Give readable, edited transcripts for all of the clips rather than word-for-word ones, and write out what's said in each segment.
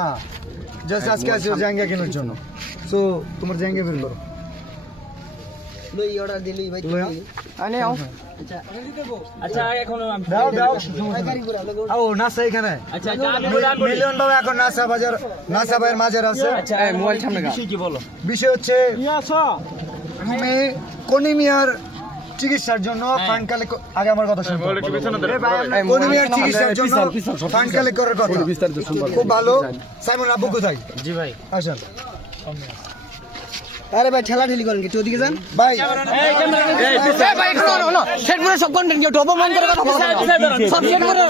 হ্যাঁ জাস্ট আজকে আসো জায়গা কেনার জন্য। সো তোমার জায়গা বের করো। লই অর্ডার দিলি ভাই তুমি আনে আও। আচ্ছা এখন দাও দাও আও নাসা এখানে। আচ্ছা মিলিয়ন বাবা এখন নাসা বাজার, নাসা ভাইয়ের মাঝের আছে। আচ্ছা মোবাইল সামনে বিষয় কি বলো? বিষয় হচ্ছে তুমি কোনিমিয়ার চিকিৎসার জন্য ফান্ড কালেক্ট, আগে আমার কথা শুনুন। কোনিমিয়ার চিকিৎসার জন্য ফান্ড কালেক্ট করার কথা খুব ভালো। সাইমন আব্বু কোথায়? জি ভাই আসেন। আরে ভাই ঠেলা ঠেলি করেন কিছু ওদিকে যান ভাই এই ভাই শোনো না সেট করে সব কন্টেন্ট কেউ ডবল মান করে কথা বলো সব সেট করে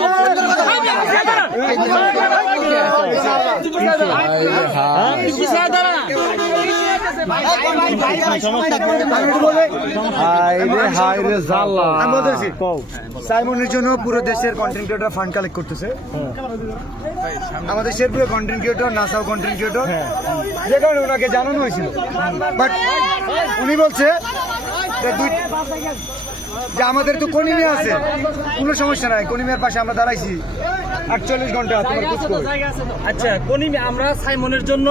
সাইমনের জন্য পুরো দেশের কন্টেন্ট ক্রিয়েটর ফান্ড কালেক্ট করতেছে। আমাদের শেরপুরে কন্টেন্ট ক্রিয়েটর, নাসাও কন্টেন্ট ক্রিয়েটর, যে কারণে ওনাকে জানানো হয়েছিল। বাট উনি বলছে যে আমাদের তো কোনিমিয়া আছে, কোনো সমস্যা নাই, কোনিমিয়ার পাশে আমরা দাঁড়াইছি 48 ঘন্টা তোমার খোঁজ করে। আচ্ছা কোনিমিয়া আমরা সাইমনের জন্য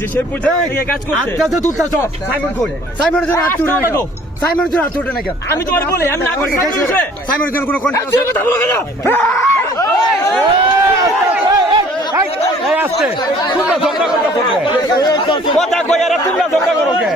যে শেরপুর থেকে কাজ করছে আচ্ছা তো তুলতা সব সাইমন কই? সাইমনের জন্য হাত তুলে না, সাইমনের জন্য হাত তুলে না কেন? আমি তোমার বলি আমি না করি সাইমনের জন্য কোনো কন্টেন্ট আছে? কথা বলো কেন এই আস্তে তোমরা ঝগড়া করতে হবে কথা কই আর তোমরা ঝগড়া করো কে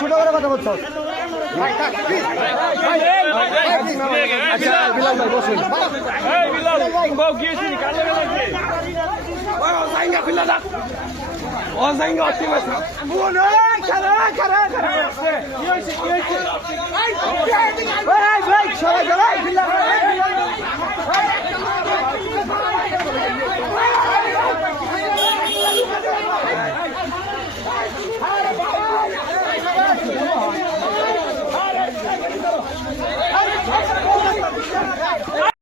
ছোট করে কথা বলতো। আচ্ছা বিলাল ভাই বসুন। এই বিলাল বাও গিয়েছি কালে গেছে ও জায়গা অতি আছে বোন খারা খারা খারা কি হইছে এই ভাই সরে গেল বিলাল